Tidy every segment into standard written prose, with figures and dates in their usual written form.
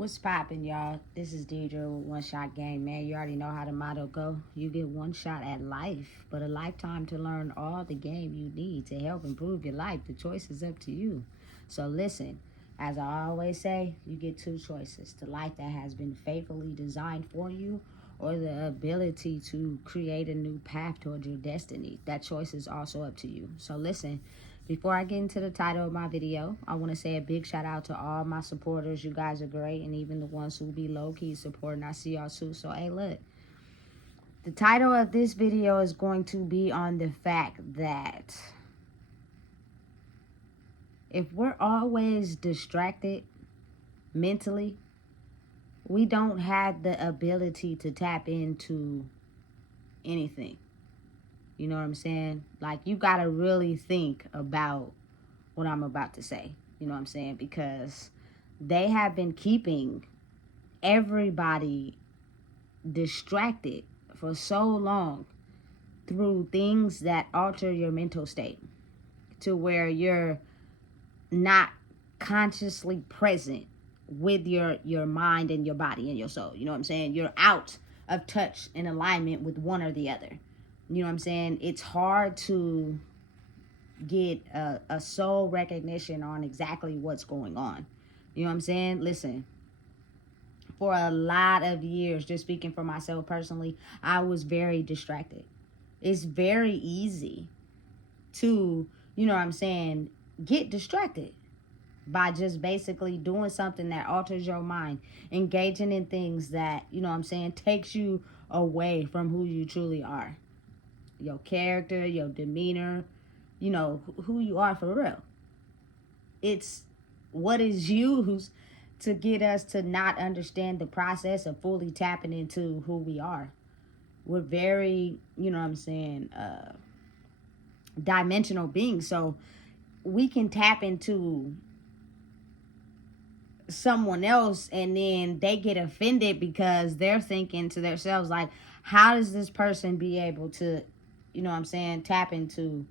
What's poppin', y'all? This is Deidre with One Shot Game, man. You already know how the motto go. You get one shot at life, but a lifetime to learn all the game you need to help improve your life. The choice is up to you. So listen, as I always say, you get two choices. The life that has been faithfully designed for you, or the ability to create a new path towards your destiny. That choice is also up to you. So listen, before I get into the title of my video, I want to say a big shout out to all my supporters. You guys are great, and even the ones who be low-key supporting. I see y'all too. So, hey, look. The title of this video is going to be on the fact that if we're always distracted mentally, we don't have the ability to tap into anything. You know what I'm saying? Like, you got to really think about what I'm about to say. You know what I'm saying? Because they have been keeping everybody distracted for so long through things that alter your mental state to where you're not consciously present with your mind and your body and your soul. You know what I'm saying? You're out of touch and alignment with one or the other. You know what I'm saying? It's hard to get a soul recognition on exactly what's going on. You know what I'm saying? Listen, for a lot of years, just speaking for myself personally, I was very distracted. It's very easy to, you know what I'm saying, get distracted by just basically doing something that alters your mind, engaging in things that, you know what I'm saying, takes you away from who you truly are. Your character, your demeanor, you know, who you are for real. It's what is used to get us to not understand the process of fully tapping into who we are. We're very, you know what I'm saying, dimensional beings. So we can tap into someone else and then they get offended because they're thinking to themselves, like, how does this person be able to, you know what I'm saying, tap into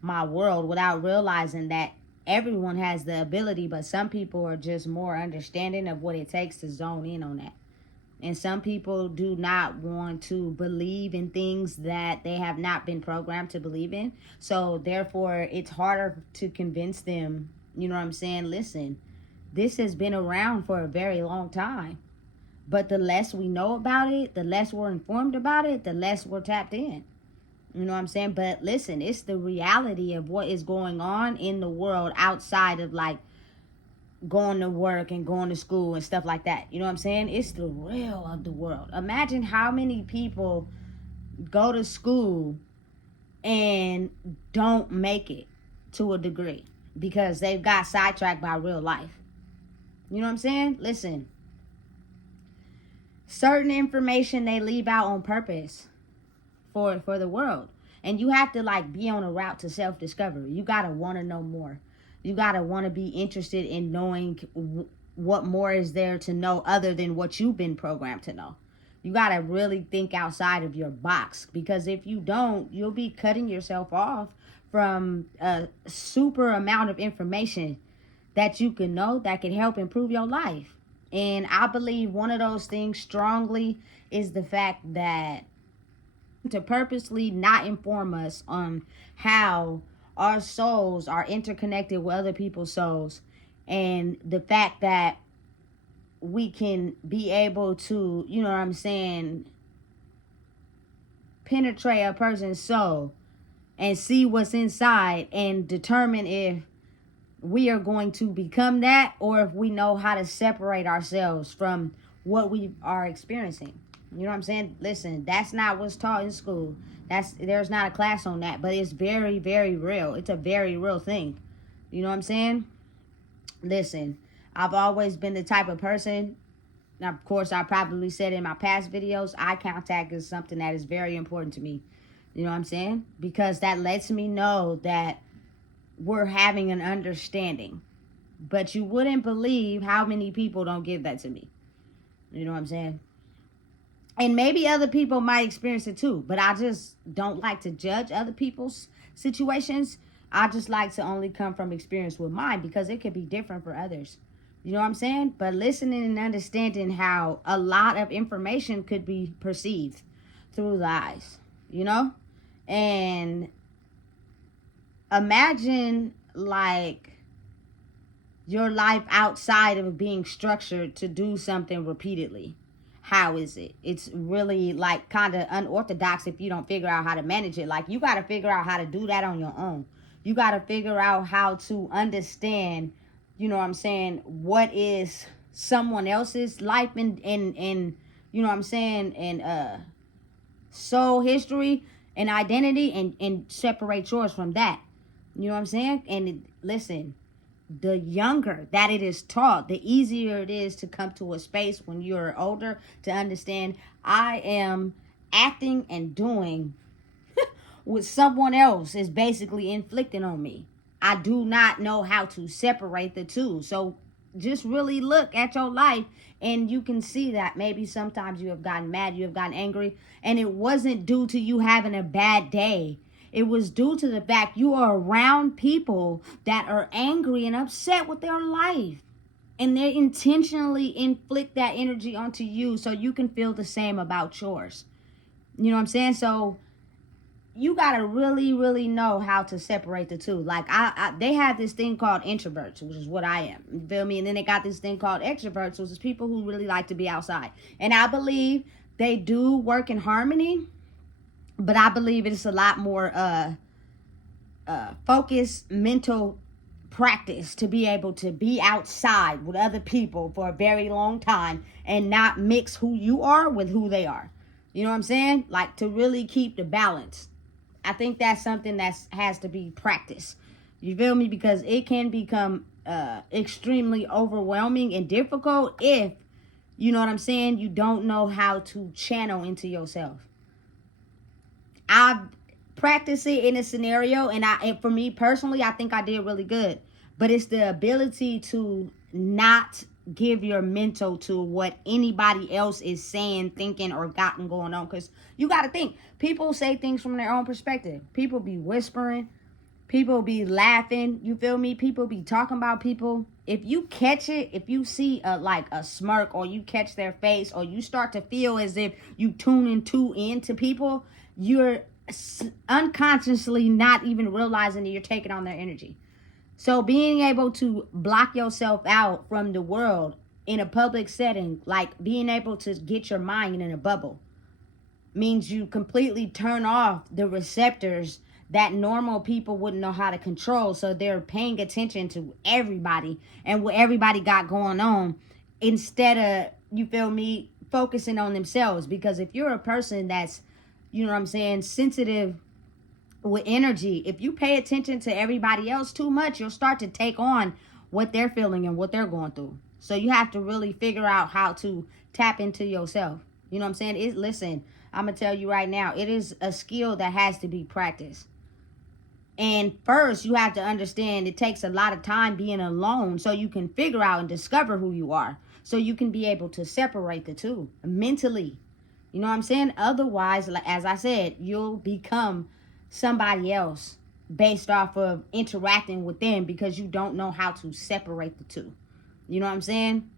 my world without realizing that everyone has the ability, but some people are just more understanding of what it takes to zone in on that. And some people do not want to believe in things that they have not been programmed to believe in. So therefore, it's harder to convince them, you know what I'm saying, listen, this has been around for a very long time. But the less we know about it, the less we're informed about it, the less we're tapped in. You know what I'm saying? But listen, it's the reality of what is going on in the world outside of like going to work and going to school and stuff like that. You know what I'm saying? It's the real of the world. Imagine how many people go to school and don't make it to a degree because they've got sidetracked by real life. You know what I'm saying? Listen, certain information they leave out on purpose for the world. And you have to like be on a route to self-discovery. You got to want to know more. You got to want to be interested in knowing what more is there to know other than what you've been programmed to know. You got to really think outside of your box, because if you don't, you'll be cutting yourself off from a super amount of information that you can know that can help improve your life. And I believe one of those things strongly is the fact that to purposely not inform us on how our souls are interconnected with other people's souls, and the fact that we can be able to, you know what I'm saying, penetrate a person's soul and see what's inside and determine if we are going to become that or if we know how to separate ourselves from what we are experiencing. You know what I'm saying? Listen, that's not what's taught in school. There's not a class on that, but it's very, very real. It's a very real thing. You know what I'm saying? Listen, I've always been the type of person, now, of course, I probably said in my past videos, eye contact is something that is very important to me. You know what I'm saying? Because that lets me know that we're having an understanding. But you wouldn't believe how many people don't give that to me. You know what I'm saying? And maybe other people might experience it too, but I just don't like to judge other people's situations. I just like to only come from experience with mine, because it could be different for others. You know what I'm saying? But listening and understanding how a lot of information could be perceived through the eyes, you know? And imagine like your life outside of being structured to do something repeatedly. How is it? It's really like kind of unorthodox if you don't figure out how to manage it. Like you got to figure out how to do that on your own. You got to figure out how to understand, you know what I'm saying, what is someone else's life and you know what I'm saying, and soul history and identity, and separate yours from that. You know what I'm saying? Listen, the younger that it is taught, the easier it is to come to a space when you're older to understand I am acting and doing what someone else is basically inflicting on me. I do not know how to separate the two. So just really look at your life and you can see that maybe sometimes you have gotten mad, you have gotten angry, and it wasn't due to you having a bad day. It was due to the fact you are around people that are angry and upset with their life. And they intentionally inflict that energy onto you so you can feel the same about yours. You know what I'm saying? So you gotta really know how to separate the two. Like they have this thing called introverts, which is what I am. You feel me? And then they got this thing called extroverts, which is people who really like to be outside. And I believe they do work in harmony, but I believe it's a lot more focused mental practice to be able to be outside with other people for a very long time and not mix who you are with who they are. You know what I'm saying? Like to really keep the balance. I think that's something that has to be practiced. You feel me? Because it can become extremely overwhelming and difficult if, you know what I'm saying, you don't know how to channel into yourself. I've practiced it in a scenario, and for me personally, I think I did really good. But it's the ability to not give your mental to what anybody else is saying, thinking, or gotten going on. Because you got to think, people say things from their own perspective. People be whispering. People be laughing. You feel me? People be talking about people. If you catch it, if you see like a smirk, or you catch their face, or you start to feel as if you tune into people, you're unconsciously not even realizing that you're taking on their energy. So being able to block yourself out from the world in a public setting, like being able to get your mind in a bubble, means you completely turn off the receptors that normal people wouldn't know how to control. So they're paying attention to everybody and what everybody got going on instead of, you feel me, focusing on themselves. Because if you're a person that's, you know what I'm saying, sensitive with energy, if you pay attention to everybody else too much, you'll start to take on what they're feeling and what they're going through. So you have to really figure out how to tap into yourself. You know what I'm saying? Listen, I'm going to tell you right now, it is a skill that has to be practiced. And first, you have to understand it takes a lot of time being alone so you can figure out and discover who you are. So you can be able to separate the two mentally. You know what I'm saying? Otherwise, as I said, you'll become somebody else based off of interacting with them because you don't know how to separate the two. You know what I'm saying?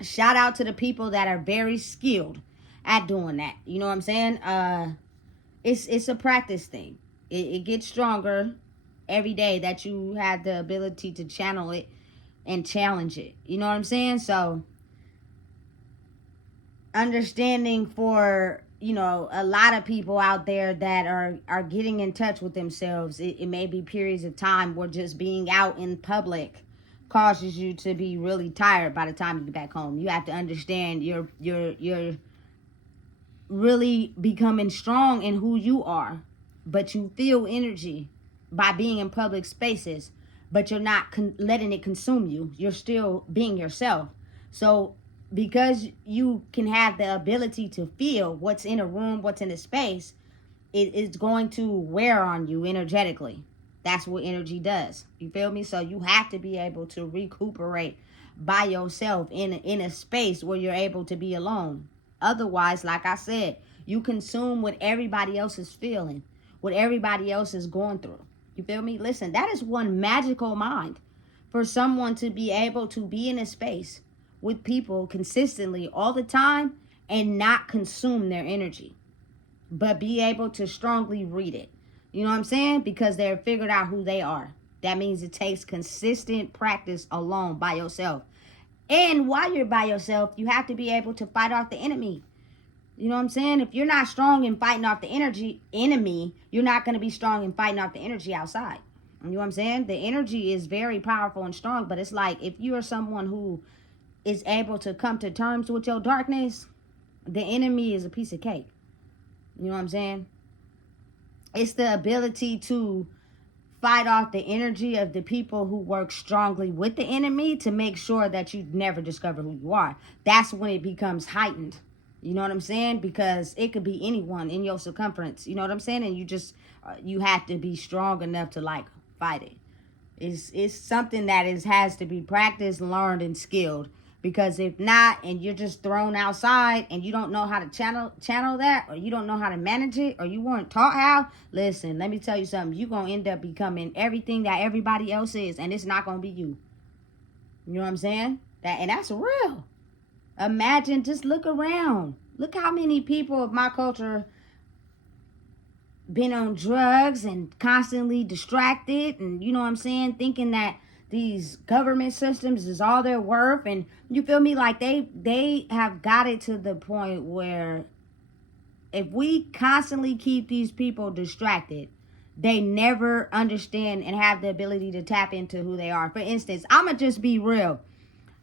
Shout out to the people that are very skilled at doing that. You know what I'm saying? It's a practice thing. It gets stronger every day that you have the ability to channel it and challenge it. You know what I'm saying? So understanding for, you know, a lot of people out there that are getting in touch with themselves, it may be periods of time where just being out in public causes you to be really tired by the time you get back home. You have to understand you're really becoming strong in who you are, but you feel energy by being in public spaces, but you're not letting it consume you. You're still being yourself. So because you can have the ability to feel what's in a room, what's in a space, it is going to wear on you energetically. That's what energy does. You feel me? So you have to be able to recuperate by yourself in a space where you're able to be alone. Otherwise, like I said, you consume what everybody else is feeling, what everybody else is going through. You feel me? Listen, that is one magical mind. for someone to be able to be in a space with people consistently all the time and not consume their energy, but be able to strongly read it. You know what I'm saying? Because they're figured out who they are. That means it takes consistent practice alone by yourself. And while you're by yourself, you have to be able to fight off the enemy. You know what I'm saying? If you're not strong in fighting off the enemy, you're not going to be strong in fighting off the energy outside. You know what I'm saying? The energy is very powerful and strong, but it's like if you are someone who is able to come to terms with your darkness, the enemy is a piece of cake. You know what I'm saying? It's the ability to fight off the energy of the people who work strongly with the enemy to make sure that you never discover who you are. That's when it becomes heightened. You know what I'm saying? Because it could be anyone in your circumference. You know what I'm saying? And you have to be strong enough to like fight it. It's something that has to be practiced, learned, and skilled. Because if not, and you're just thrown outside and you don't know how to channel that, or you don't know how to manage it, or you weren't taught how, listen, let me tell you something. You're going to end up becoming everything that everybody else is, and it's not going to be you. You know what I'm saying? And that's real. Imagine, just look around. Look how many people of my culture been on drugs and constantly distracted, and you know what I'm saying, thinking that these government systems is all they're worth. And you feel me, like they have got it to the point where if we constantly keep these people distracted, they never understand and have the ability to tap into who they are. For instance, I'ma just be real.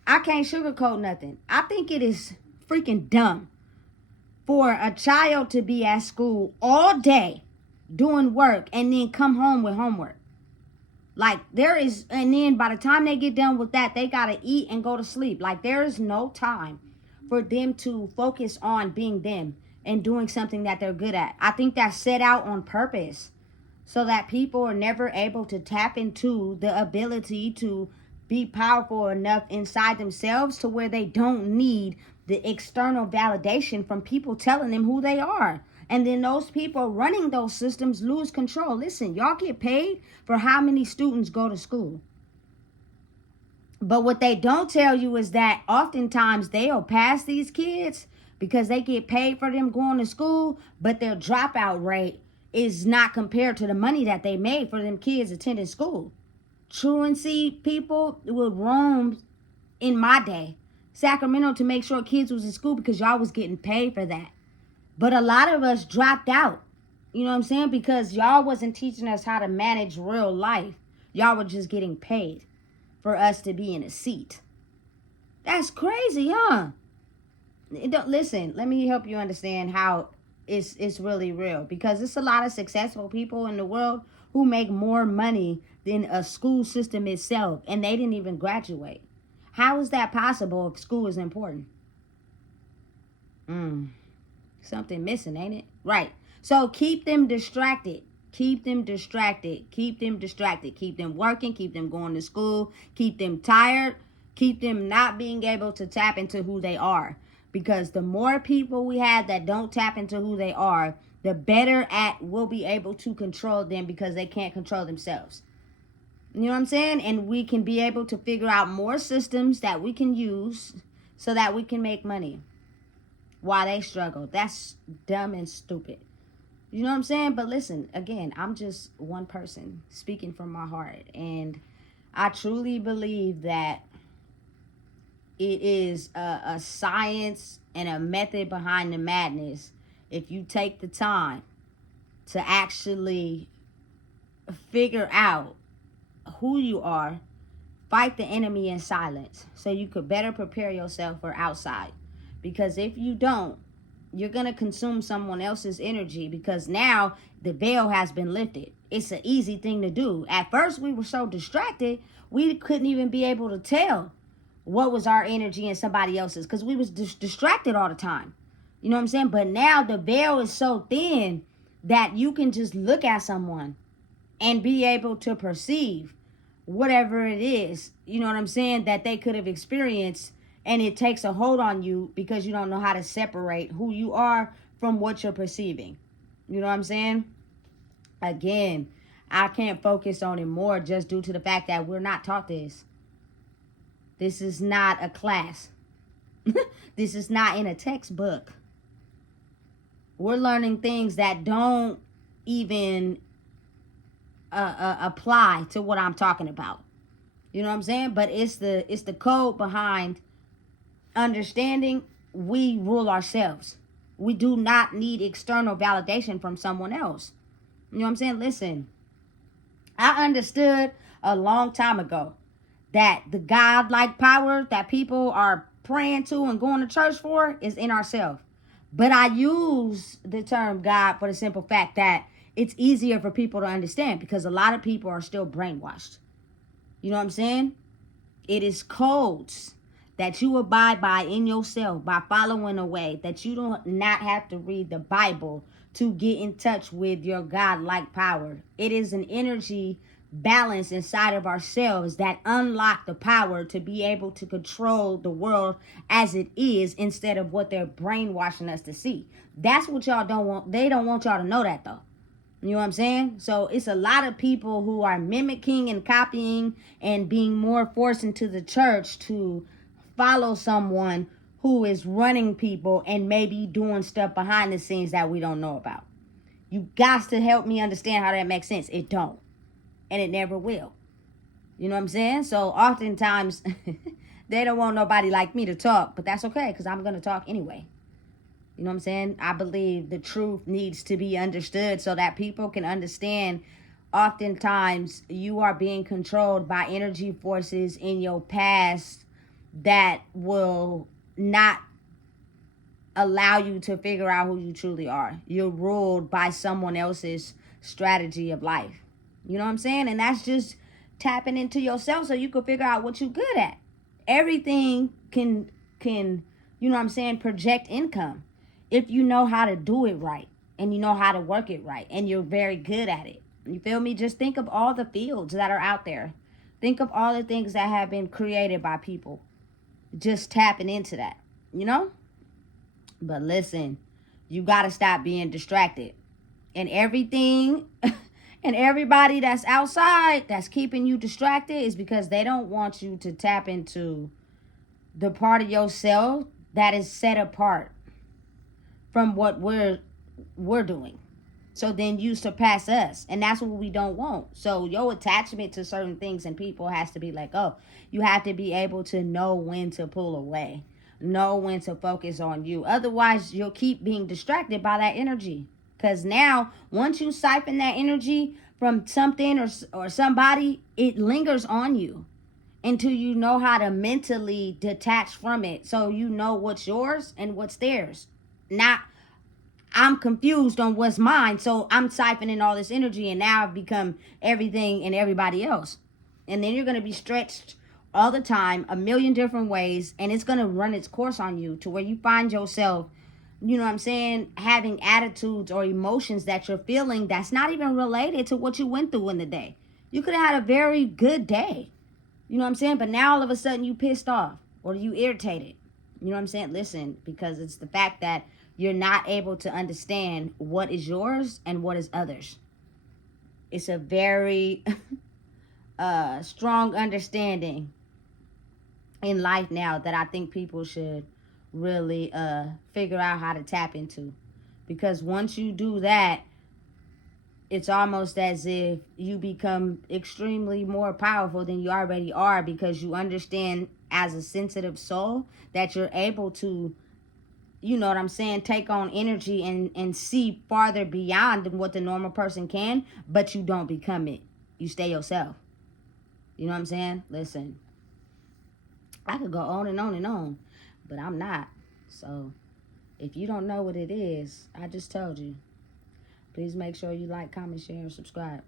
I can't sugarcoat nothing. I think it is freaking dumb for a child to be at school all day doing work and then come home with homework. Like and then by the time they get done with that, they gotta eat and go to sleep. Like there is no time for them to focus on being them and doing something that they're good at. I think that's set out on purpose so that people are never able to tap into the ability to be powerful enough inside themselves to where they don't need the external validation from people telling them who they are. And then those people running those systems lose control. Listen, y'all get paid for how many students go to school. But what they don't tell you is that oftentimes they'll pass these kids because they get paid for them going to school, but their dropout rate is not compared to the money that they made for them kids attending school. Truancy people would roam in my day, Sacramento, to make sure kids was in school because y'all was getting paid for that. But a lot of us dropped out, you know what I'm saying? Because y'all wasn't teaching us how to manage real life. Y'all were just getting paid for us to be in a seat. That's crazy, huh? Listen, let me help you understand how it's really real. Because it's a lot of successful people in the world who make more money than a school system itself, and they didn't even graduate. How is that possible if school is important? Something missing, ain't it? Right. So keep them distracted. Keep them distracted. Keep them distracted. Keep them working. Keep them going to school. Keep them tired. Keep them not being able to tap into who they are. Because the more people we have that don't tap into who they are, the better at we'll be able to control them because they can't control themselves. You know what I'm saying? And we can be able to figure out more systems that we can use so that we can make money while they struggle. That's dumb and stupid. You know what I'm saying? But listen, again, I'm just one person speaking from my heart. And I truly believe that it is a science and a method behind the madness if you take the time to actually figure out who you are, fight the enemy in silence so you could better prepare yourself for outside. Because if you don't, you're going to consume someone else's energy because now the veil has been lifted. It's an easy thing to do. At first, we were so distracted, we couldn't even be able to tell what was our energy and somebody else's because we was distracted all the time. You know what I'm saying? But now the veil is so thin that you can just look at someone and be able to perceive whatever it is, you know what I'm saying, that they could have experienced. And it takes a hold on you because you don't know how to separate who you are from what you're perceiving. You know what I'm saying? Again, I can't focus on it more just due to the fact that we're not taught this. This is not a class. This is not in a textbook. We're learning things that don't even apply to what I'm talking about. You know what I'm saying? But it's the code behind understanding we rule ourselves. We do not need external validation from someone else. You know what I'm saying? Listen, I understood a long time ago that the God-like power that people are praying to and going to church for is in ourselves. But I use the term God for the simple fact that it's easier for people to understand because a lot of people are still brainwashed. You know what I'm saying? It is codes that you abide by in yourself by following a way that you do not have to read the Bible to get in touch with your God-like power. It is an energy balance inside of ourselves that unlock the power to be able to control the world as it is instead of what they're brainwashing us to see. That's what y'all don't want. They don't want y'all to know that though. You know what I'm saying? So it's a lot of people who are mimicking and copying and being more forced into the church to follow someone who is running people and maybe doing stuff behind the scenes that we don't know about. You got to help me understand how that makes sense. It don't. And it never will. You know what I'm saying? So oftentimes they don't want nobody like me to talk, but that's okay because I'm going to talk anyway. You know what I'm saying? I believe the truth needs to be understood so that people can understand. Oftentimes, you are being controlled by energy forces in your past that will not allow you to figure out who you truly are. You're ruled by someone else's strategy of life. You know what I'm saying? And that's just tapping into yourself so you can figure out what you're good at. Everything can you know what I'm saying, project income if you know how to do it right and you know how to work it right and you're very good at it. You feel me? Just think of all the fields that are out there. Think of all the things that have been created by people. Just tapping into that, you know? But listen, you got to stop being distracted. And everything and everybody that's outside that's keeping you distracted is because they don't want you to tap into the part of yourself that is set apart from what we're doing. So then you surpass us. And that's what we don't want. So your attachment to certain things and people has to be like, oh, you have to be able to know when to pull away. Know when to focus on you. Otherwise, you'll keep being distracted by that energy. Because now, once you siphon that energy from something or somebody, it lingers on you until you know how to mentally detach from it. So you know what's yours and what's theirs. Not, I'm confused on what's mine, so I'm siphoning all this energy, and now I've become everything and everybody else. And then you're going to be stretched all the time, a million different ways, and it's going to run its course on you to where you find yourself, you know what I'm saying, having attitudes or emotions that you're feeling that's not even related to what you went through in the day. You could have had a very good day, you know what I'm saying, but now all of a sudden you pissed off or you irritated. You know what I'm saying? Listen, because it's the fact that you're not able to understand what is yours and what is others. It's a very strong understanding in life now that I think people should really figure out how to tap into. Because once you do that, it's almost as if you become extremely more powerful than you already are because you understand as a sensitive soul that you're able to, you know what I'm saying, take on energy and see farther beyond than what the normal person can, but you don't become it. You stay yourself. You know what I'm saying? Listen, I could go on and on and on, but I'm not. So if you don't know what it is, I just told you. Please make sure you like, comment, share, and subscribe.